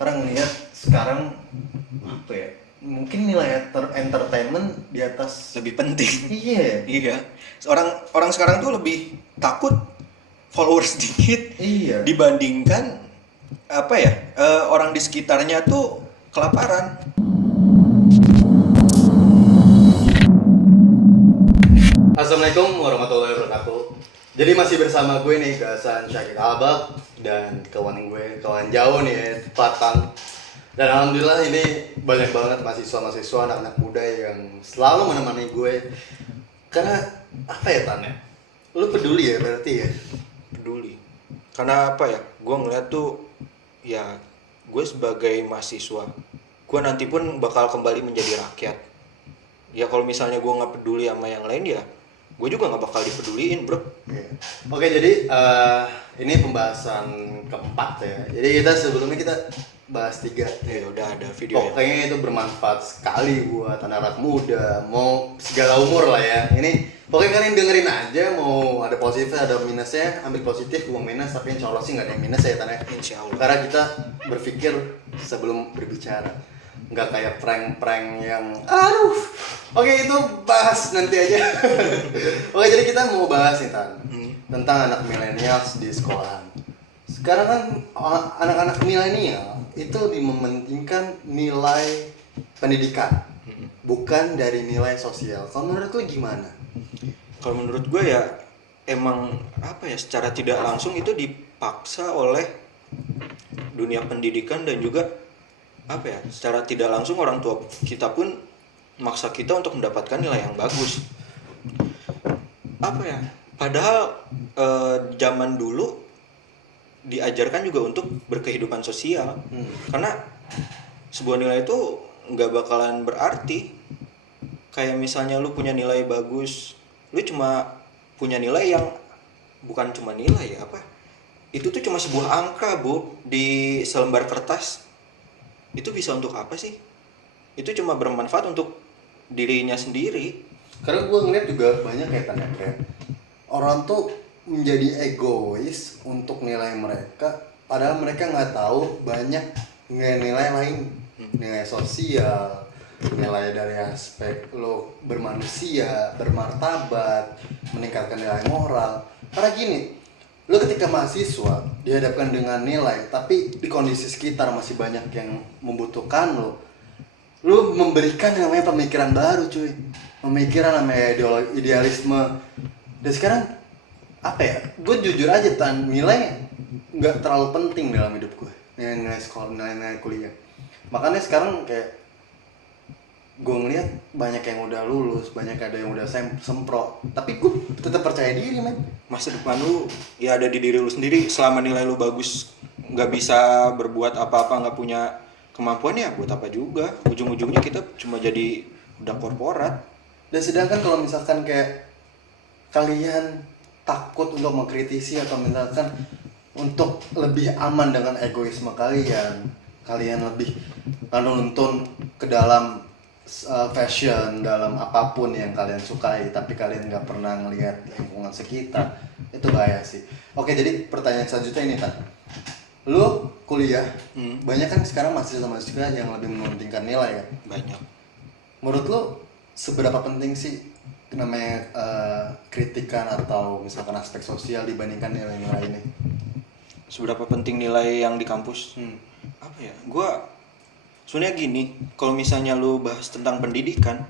Orang ngeliat sekarang apa ya? Mungkin nilai entertainment di atas. Lebih penting. Iya. Iya. Orang sekarang tuh lebih takut followers dikit Iya. dibandingkan apa ya? Orang di sekitarnya tuh kelaparan. Assalamualaikum warahmatullahi wabarakatuh. Jadi masih bersama gue nih, Gasan Syakir Albak, dan kawan jauh nih, Fatan. Dan alhamdulillah ini banyak banget mahasiswa-mahasiswa, anak-anak muda yang selalu menemani gue. Karena apa ya, Tan ya? Lu peduli ya berarti ya? Peduli. Karena apa ya? Gue ngeliat tuh ya gue sebagai mahasiswa, gue nanti pun bakal kembali menjadi rakyat. Ya kalau misalnya gue nggak peduli sama yang lain ya gue juga nggak bakal dipeduliin, bro. Yeah. Oke, jadi ini pembahasan keempat ya. Jadi sebelumnya kita bahas 3. Ya udah ada video. Kayaknya itu bermanfaat sekali buat anak-anak muda, mau segala umur lah ya. Ini pokoknya kalian dengerin aja, mau ada positifnya ada minusnya, ambil positif buang minus, tapi insya Allah sih nggak ada yang minus ya Tanah. Insya Allah. Karena kita berpikir sebelum berbicara, nggak kayak prank-prank yang Oke, itu bahas nanti aja. Oke, jadi kita mau bahas nih Tan, tentang anak milenials di sekolahan. Sekarang kan anak-anak milenial itu lebih mementingkan nilai pendidikan, bukan dari nilai sosial. Kalau menurut lu gimana? Kalau menurut gue ya emang apa ya, secara tidak langsung itu dipaksa oleh dunia pendidikan, dan juga apa ya, secara tidak langsung orang tua kita pun maksa kita untuk mendapatkan nilai yang bagus. Apa ya, padahal zaman dulu diajarkan juga untuk berkehidupan sosial. Karena sebuah nilai itu nggak bakalan berarti kayak misalnya lu punya nilai bagus, lu cuma punya nilai yang bukan cuma nilai ya, apa itu tuh cuma sebuah angka, Bu, di selembar kertas. Itu bisa untuk apa sih? Itu cuma bermanfaat untuk dirinya sendiri. Karena gue ngeliat juga banyak kayak orang tuh menjadi egois untuk nilai mereka, padahal mereka nggak tahu banyak nilai-nilai lain, nilai sosial, nilai dari aspek lo bermanusia, bermartabat, meningkatkan nilai moral. Karena gini, lo ketika mahasiswa dihadapkan dengan nilai, tapi di kondisi sekitar masih banyak yang membutuhkan lu memberikan yang namanya pemikiran baru, cuy. Pemikiran namanya idealisme. Dan sekarang apa ya? Gue jujur aja Tan, nilai nggak terlalu penting dalam hidup gue. Nilai sekolah, nilai kuliah. Makanya sekarang kayak gue ngeliat banyak yang udah lulus, banyak ada yang udah semprot. Tapi gue tetap percaya diri, men. Masa depan lu ya ada di diri lu sendiri. Selama nilai lu bagus, nggak bisa berbuat apa-apa, nggak punya kemampuan, ya buat apa juga. Ujung-ujungnya kita cuma jadi udah korporat. Dan sedangkan kalau misalkan kayak kalian takut untuk mengkritisi atau misalkan untuk lebih aman dengan egoisme kalian lebih nuntun ke dalam fashion, dalam apapun yang kalian sukai, tapi kalian nggak pernah ngelihat lingkungan sekitar, itu bahaya sih. Oke, jadi pertanyaan selanjutnya ini Tan, lu kuliah, banyak kan sekarang mahasiswa yang lebih mementingkan nilai kan? Banyak. Menurut lu seberapa penting sih namanya kritikan atau misalkan aspek sosial dibandingkan nilai-nilai ini? Seberapa penting nilai yang di kampus? Apa ya, gue sebenarnya gini, kalau misalnya lu bahas tentang pendidikan,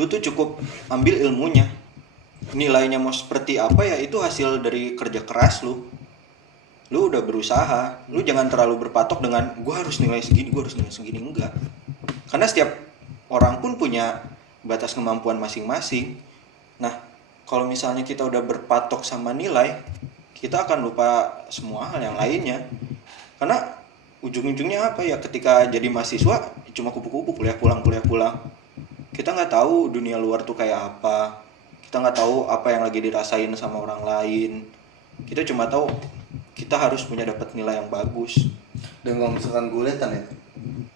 lu tuh cukup ambil ilmunya. Nilainya mau seperti apa ya, itu hasil dari kerja keras lu. Lu udah berusaha, lu jangan terlalu berpatok dengan gue harus nilai segini, enggak. Karena setiap orang pun punya batas kemampuan masing-masing. Nah, kalau misalnya kita udah berpatok sama nilai, kita akan lupa semua hal yang lainnya. Karena ujung-ujungnya apa ya, ketika jadi mahasiswa cuma kupu-kupu, kuliah pulang. Kita nggak tahu dunia luar tuh kayak apa. Kita nggak tahu apa yang lagi dirasain sama orang lain. Kita cuma tahu kita harus punya dapat nilai yang bagus. Dan kalau misalkan gue lihat ya,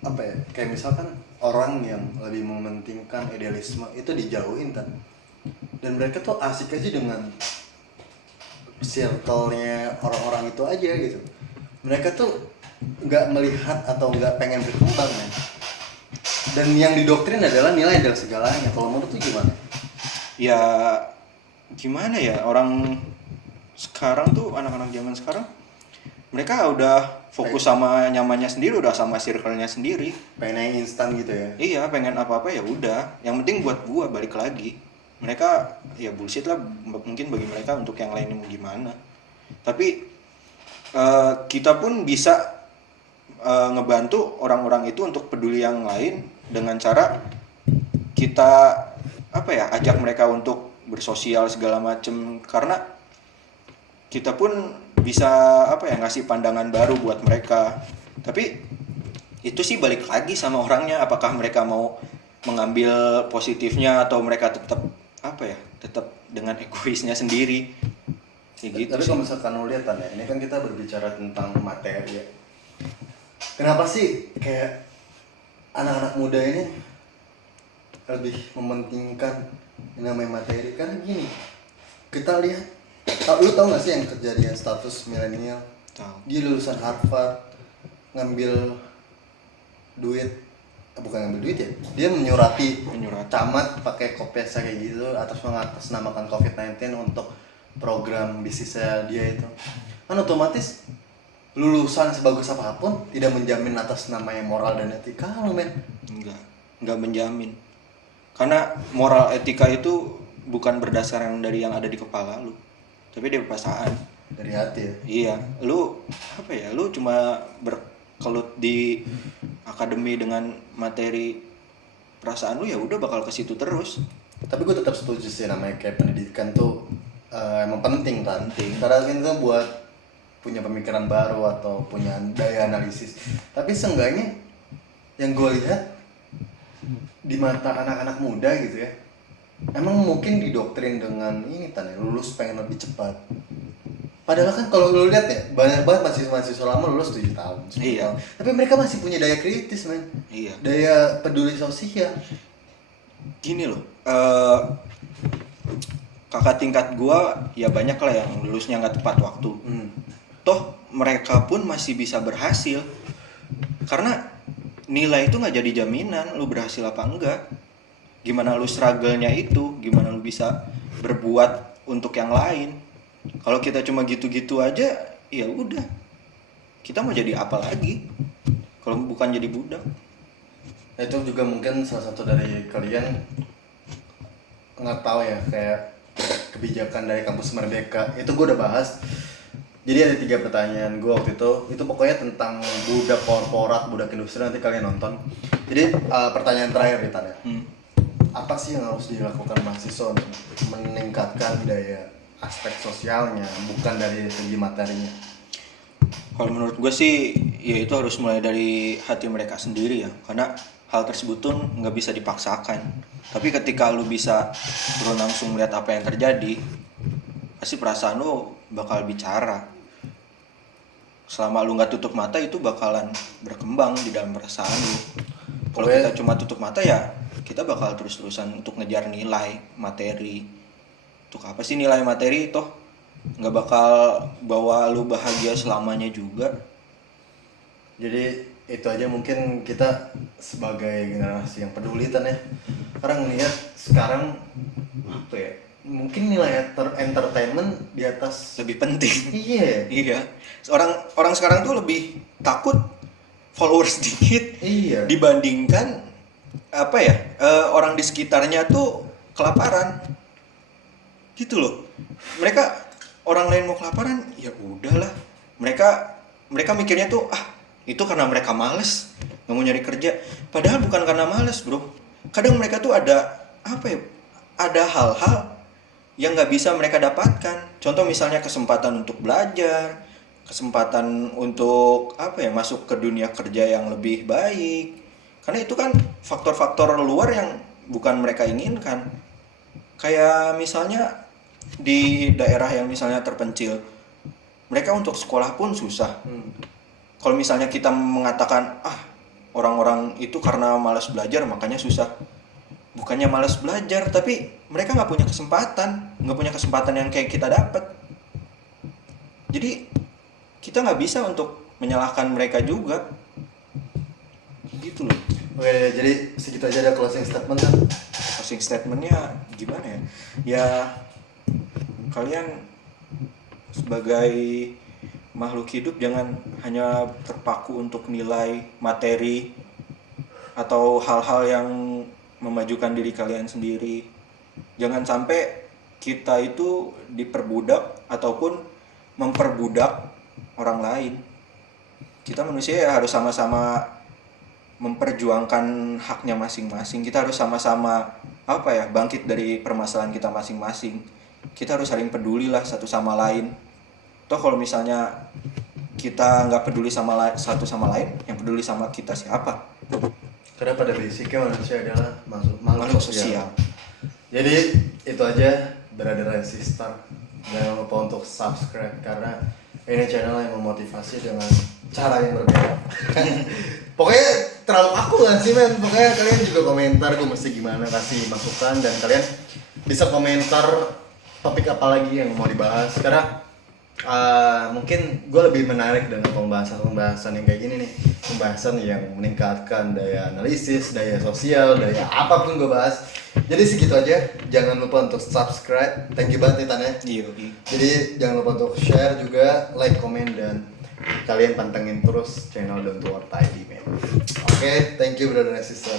apa ya, kayak misalkan orang yang lebih mementingkan idealisme itu dijauhin kan, dan mereka tuh asik aja dengan circle-nya orang-orang itu aja gitu. Mereka tuh nggak melihat atau nggak pengen berkembang men. Dan yang didoktrin adalah nilai adalah segalanya. Kalau menurut tuh gimana? Ya gimana ya, orang sekarang tuh, anak-anak zaman sekarang mereka udah fokus sama nyamannya sendiri, udah sama circle-nya sendiri. Pengen yang instan gitu ya? Iya, pengen apa-apa ya udah. Yang penting buat gua balik lagi. Mereka ya bullshit lah mungkin bagi mereka, untuk yang lainnya mau gimana. Tapi kita pun bisa ngebantu orang-orang itu untuk peduli yang lain dengan cara kita ajak mereka untuk bersosial segala macem, karena kita pun bisa ngasih pandangan baru buat mereka. Tapi itu sih balik lagi sama orangnya, apakah mereka mau mengambil positifnya atau mereka tetap tetap dengan egoisnya sendiri. Gitu. Tapi kalau misalkan lo lihat ya, ini kan kita berbicara tentang materi ya. Kenapa sih kayak anak-anak muda ini lebih mementingkan yang namanya materi? Karena gini, kita lihat, lu tau gak sih yang kejadian status milenial? Tahu. Dia lulusan Harvard, ngambil duit, bukan ngambil duit ya, dia menyurati camat pakai kopiasa kayak gitu atas mengatasnamakan COVID-19 untuk program bisnisnya dia itu. Kan otomatis lulusan sebagus apapun tidak menjamin atas namanya moral dan etika lu men. Enggak menjamin. Karena moral etika itu bukan berdasarkan dari yang ada di kepala lu, tapi dari perasaan, dari hati ya. Iya, lu lu cuma berkelut di akademi dengan materi, perasaan lu ya udah bakal ke situ terus. Tapi gue tetap setuju sih, namanya kayak pendidikan tuh emang penting kan. Karena kita buat punya pemikiran baru atau punya daya analisis. Tapi seenggaknya yang gue lihat di mata anak-anak muda gitu ya, emang mungkin didoktrin dengan ini lulus pengen lebih cepat. Padahal kan kalau lu lihat ya, banyak banget mahasiswa lama lulus 7 tahun, 10 Iya. tahun. Tapi mereka masih punya daya kritis men. Iya. Daya peduli sosial. Gini loh, kakak tingkat gua ya banyak lah yang lulusnya nggak tepat waktu. Toh mereka pun masih bisa berhasil, karena nilai itu nggak jadi jaminan lu berhasil apa enggak. Gimana lu struggle-nya itu, gimana lu bisa berbuat untuk yang lain. Kalau kita cuma gitu-gitu aja, ya udah, kita mau jadi apa lagi kalau bukan jadi budak. Itu juga mungkin salah satu dari kalian nggak tahu ya, kayak kebijakan dari kampus Merdeka itu gue udah bahas. Jadi ada 3 pertanyaan gue waktu itu pokoknya tentang budak korporat, budak industri, nanti kalian nonton. Jadi pertanyaan terakhir nih Tanya, apa sih yang harus dilakukan mahasiswa untuk meningkatkan daya aspek sosialnya, bukan dari segi materinya? Kalau menurut gue sih, ya itu harus mulai dari hati mereka sendiri ya, karena hal tersebut tuh nggak bisa dipaksakan. Tapi ketika lu bisa turun langsung melihat apa yang terjadi, pasti perasaan lu bakal bicara. Selama lu nggak tutup mata, itu bakalan berkembang di dalam perasaan lu. Kalau kita cuma tutup mata ya, kita bakal terus-terusan untuk ngejar nilai materi. Untuk apa sih nilai materi? Toh nggak bakal bawa lu bahagia selamanya juga. Jadi itu aja mungkin kita sebagai generasi yang peduli ya, orang ngeliat sekarang apa ya, mungkin nilai entertainment di atas Lebih penting. Iya. Orang sekarang tuh lebih takut followers sedikit dibandingkan orang di sekitarnya tuh kelaparan. Gitu loh. Orang lain mau kelaparan, ya udahlah. Mereka mikirnya tuh itu karena mereka males, nggak mau nyari kerja. Padahal bukan karena males, bro. Kadang mereka tuh ada hal-hal yang nggak bisa mereka dapatkan. Contoh misalnya kesempatan untuk belajar, kesempatan untuk masuk ke dunia kerja yang lebih baik. Karena itu kan faktor-faktor luar yang bukan mereka inginkan. Kayak misalnya di daerah yang misalnya terpencil, mereka untuk sekolah pun susah. Kalau misalnya kita mengatakan orang-orang itu karena malas belajar makanya susah, bukannya malas belajar, tapi mereka nggak punya kesempatan yang kayak kita dapat. Jadi kita nggak bisa untuk menyalahkan mereka juga gitu loh. Oke, jadi segitu aja ada closing statement kan. Closing statementnya gimana ya? Ya kalian sebagai makhluk hidup jangan hanya terpaku untuk nilai materi atau hal-hal yang memajukan diri kalian sendiri. Jangan sampai kita itu diperbudak ataupun memperbudak orang lain. Kita manusia ya harus sama-sama memperjuangkan haknya masing-masing. Kita harus sama-sama bangkit dari permasalahan kita masing-masing. Kita harus saling peduli lah satu sama lain. Toh kalau misalnya kita nggak peduli sama satu sama lain, yang peduli sama kita siapa? Karena pada basicnya manusia adalah makhluk sosial. Jadi itu aja brother and sister. Jangan lupa untuk subscribe karena ini channel yang memotivasi dengan cara yang berbeda. Pokoknya terlalu aku kan sih men. Pokoknya kalian juga komentar gue mesti gimana, kasih masukan, dan kalian bisa komentar topik apa lagi yang mau dibahas. Karena mungkin gue lebih menarik dengan pembahasan yang kayak gini nih. Pembahasan yang meningkatkan daya analisis, daya sosial, daya apapun gue bahas. Jadi segitu aja. Jangan lupa untuk subscribe. Thank you banget nih Tan ya. Iya. Jadi jangan lupa untuk share juga, like, komen, dan kalian pantengin terus channel Don't Worry ID, man. Oke, thank you brother and sister.